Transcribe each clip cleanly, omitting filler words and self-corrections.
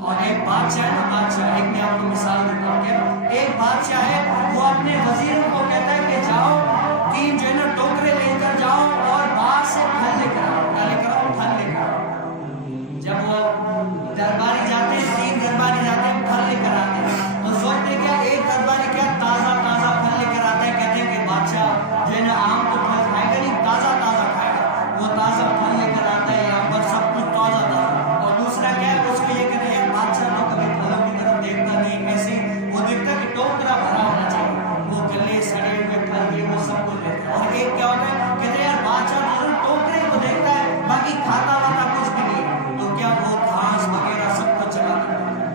اور ایک بادشاہ ہے نا بادشاہ، ایک میں آپ کو مثال دیتا ہوں کہ ایک بادشاہ ہے وہ اپنے وزیروں کو کہتا ہے کہ جاؤ 3 جو ہے نا ٹوکرے لے کر جاؤ اور باہر سے پھل لے کر آؤ، کیا لے کر آؤ؟ پھل لے کر آؤ۔ جب وہ درباری جاتے ہیں 3 درباری جاتے ہیں پھل لے کر آتے ہیں تو سوچتے کیا ایک درباری کیا تازہ تازہ پھل لے کر آتا ہے، کہتے ہیں کہ بادشاہ جو ہے نا عام تو پھل کھائے گا نہیں، تازہ تازہ کھائے گا، وہ تازہ پھل لے کر آتا ہے یہاں پر سب کچھ تازہ تازہ۔ اور دوسرا کیا ہے اس کو یہ کہتے ہیں بادشاہ تو کبھی پھلوں کی طرف دیکھتا نہیں، ایسے وہ دیکھتا کہ ٹوکرا بھرا ہونا چاہیے، وہ گلے سڑے ہوئے پھل یہ وہ سب کچھ دیکھتا ہے۔ اور ایک کیا ہوتا ہے کہتے ہیں یار بادشاہ ضرور ٹوکرے کو دیکھتا ہے باقی کھاتا واتا کچھ بھی نہیں، تو کیا وہ گھاس وغیرہ سب کچھ چلا کرتا ہے۔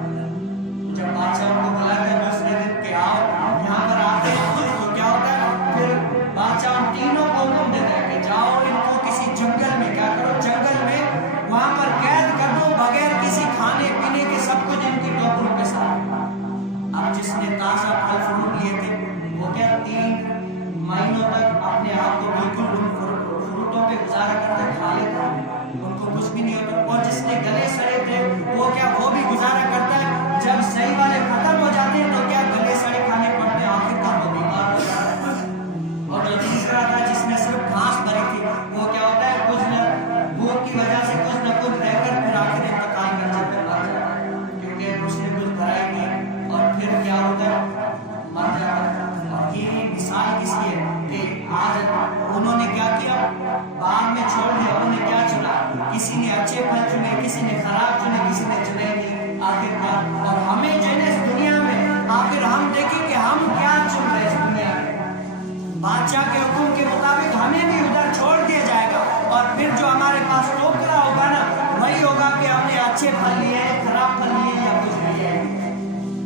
جب بادشاہ ان کو بلاتا ہے دوسرے دن کہ آؤ یہاں پر آتے ہیں تو کیا ہوتا ہے پھر بادشاہ ان تینوں کو حکم دیتا ہے کہ جاؤ ان کو کسی جنگل میں کیا کرو، جنگل میں وہاں پر قید کر دو بغیر کسی کھانے پینے کے، سب کچھ ان کی ٹوکروں کے ساتھ۔ اب جس نے تازہ پھل فروٹ لیے تھے وہ کیا 3 مہینوں تک اپنے آپ کو بالکل ان فروٹوں پہ گزارا کرتا کھا لیتا، ان کو کچھ بھی نہیں ہوتا۔ اور جس نے گلے سڑے تھے وہ کیا وہ بھی گزارا کرتا ہے، جب صحیح والے ختم ہو جاتے ہیں تو کیا گلے سڑے کھانے پڑتے ہیں، آخر کار وہ بیمار ہو جاتا ہے۔ اور جو تیسرا تھا جس نے صرف گھاس بھری تھی وہ کیا ہوتا ہے کچھ نہ بھوک کی وجہ سے کچھ نہ کچھ رہ کر پھر آخر انتقال کر جاتا ہے، کیونکہ اس نے کچھ بھرا ہی نہیں، اور پھر کیا ہوتا ہے مر جاتا ہے۔ اور یہ مثال کس کی ہے کہ آج انہوں نے کیا کیا، باغ میں چھوڑ دیا، انہوں نے کیا چنا، کسی نے اچھے پھل چنے، کسی نے خراب چنے، کسی نے چنے نہیں آخر کار۔ اور ہمیں جو ہے اس دنیا میں آخر ہم دیکھیں کہ ہم کیا چن رہے اس دنیا میں، بادشاہ کے حکم کے مطابق ہمیں بھی ادھر چھوڑ دیا جائے گا، اور پھر جو ہمارے پاس ٹوکرا ہوگا نا وہی ہوگا کہ ہم نے اچھے پھل لیے خراب پھل لیے یا کچھ لیے،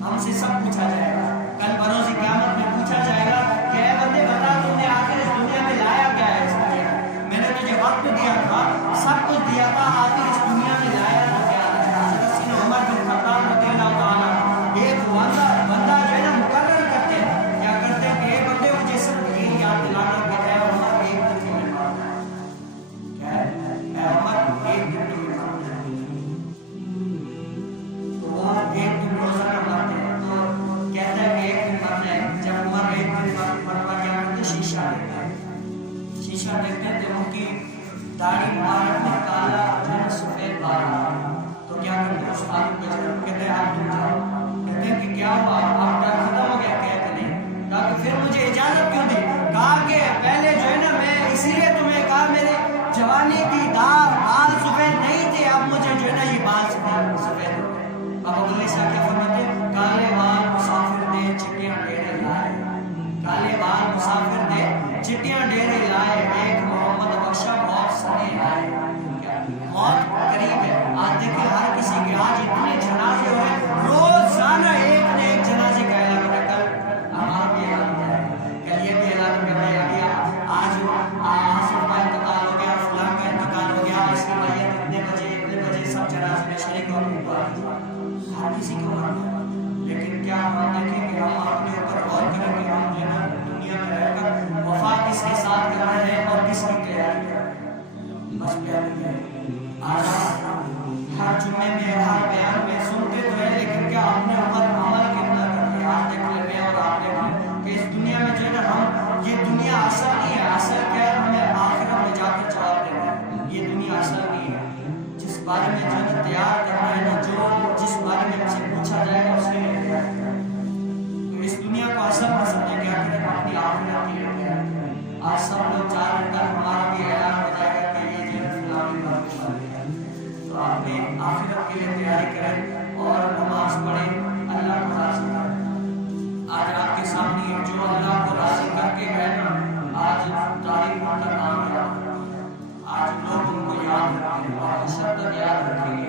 ہم سے سب پوچھا جائے گا۔ کل بروز قیامت میں پوچھا جائے گا کہ اے بندے بتا تم نے آخر اس دنیا میں لایا کیا ہے، اس دنیا میں نے تجھے وقت دیا تھا سب کچھ دیا تھا، آخر اس دنیا میں لایا تو کیا لایا۔ حضرت سیدنا عمر بن خطاب رضی اللہ تعالیٰ ایک بندہ جو ہے نا مقرر کرتے ہیں، کیا کرتے ہیں کہ اے بندے مجھے صرف یہ یاد دلانا کہ اے عمر ایک دن کیوں نہیں مارتا، کیا ہے اے عمر ایک دن کیوں نہیں مارتا، تو وہ ایک دن روزہ نہ مارتے ہیں تو کہتا ہے کہ ایک دن مرنا ہے۔ جب عمر ایک دن مرنا کیا کرتے شیشہ دیکھتے ہیں، شیشہ دیکھتے ہیں تو ان کی داڑھی مبارک میں کالا جو ہے سفید بال، تو کیا کرتے ہیں اس آدمی کو کہتے ہیں آپ تم جاؤ، کہتے ہیں کہ کیا ہوا آپ کا ختم ہو گیا، کہتے نہیں، کہا کہ پھر مجھے اجازت کیوں دی، کہا کہ پہلے جو ہے نا میں اسی لیے تمہیں کہا میرے جوانی کی بال سفید نہیں تھے، اب مجھے جو ہے نا یہ بال سفید ہو گئے۔ اب اگلے شاہ کیا فرماتے ہیں کالے بال مسافر دے چٹیاں ڈیرے لائے، کالے بال مسافر دے چٹیاں ڈیرے لائے، ایک محمد بخشا موت سنے آئے۔ موت قریب ہے، آج دیکھیں ہر کسی کے آج اتنے جنازے ہو رہے، روزانہ ایک نہ ایک جنازے کا اعلان ہوتا ہے، کل ہمارا بھی اعلان کیا ہے، کل یہ بھی اعلان کر رہے ہیں آج آصف کا انتقال ہو گیا، فلاں کا انتقال ہو گیا، اس کی میت اتنے بجے سب جنازے میں شریک ہو، ہر کسی کو مرنا ہے۔ لیکن کیا ہم دیکھیں کہ ہم اپنے اوپر غور کریں کہ ہم جو ہے دنیا میں رہ کر وفا کس کے ساتھ کر رہے ہیں اور کس کی تیاری کر رہے ہیں، بس پیاری ہے۔ آج ہر جمعے میں ہر بیان میں سنتے تو ہیں لیکن کیا اپنے اوپر عمل کتنا کرتے ہیں۔ آپ دیکھ لیں میں اور آپ دیکھ لیں کہ اس دنیا میں جو ہے نا ہم یہ دنیا اصل نہیں ہے، اصل کیا ہے ہمیں آخرت میں جا کر جواب دینا ہے، یہ دنیا اصل نہیں ہے۔ جس بارے میں جو ہے تیار کرنا ہے نا، جو جس بارے میں ہم سے پوچھا جائے گا اس کے لیے تیار کرنا ہے۔ تو اس دنیا کو اصل نہ سمجھیں، کیا کریں اپنی آخرت کے لیے تیار کریں۔ آج سب لوگ چاہ رہے ہیں ہمارا بھی اعلان ہو جائے گا کہ یہ جو ہے فلانی بات ہے، تو آپ نے آخرت کے لیے تیاری کریں اور نماز پڑھیں، اللہ کو راضی کریں۔ آج آپ کے سامنے جو اللہ کو راضی کر کے گئے نا، آج تاریخ ان کا نام یاد رکھیں، آج لوگ ان کو یاد رکھیں اور شدت یاد رکھیں۔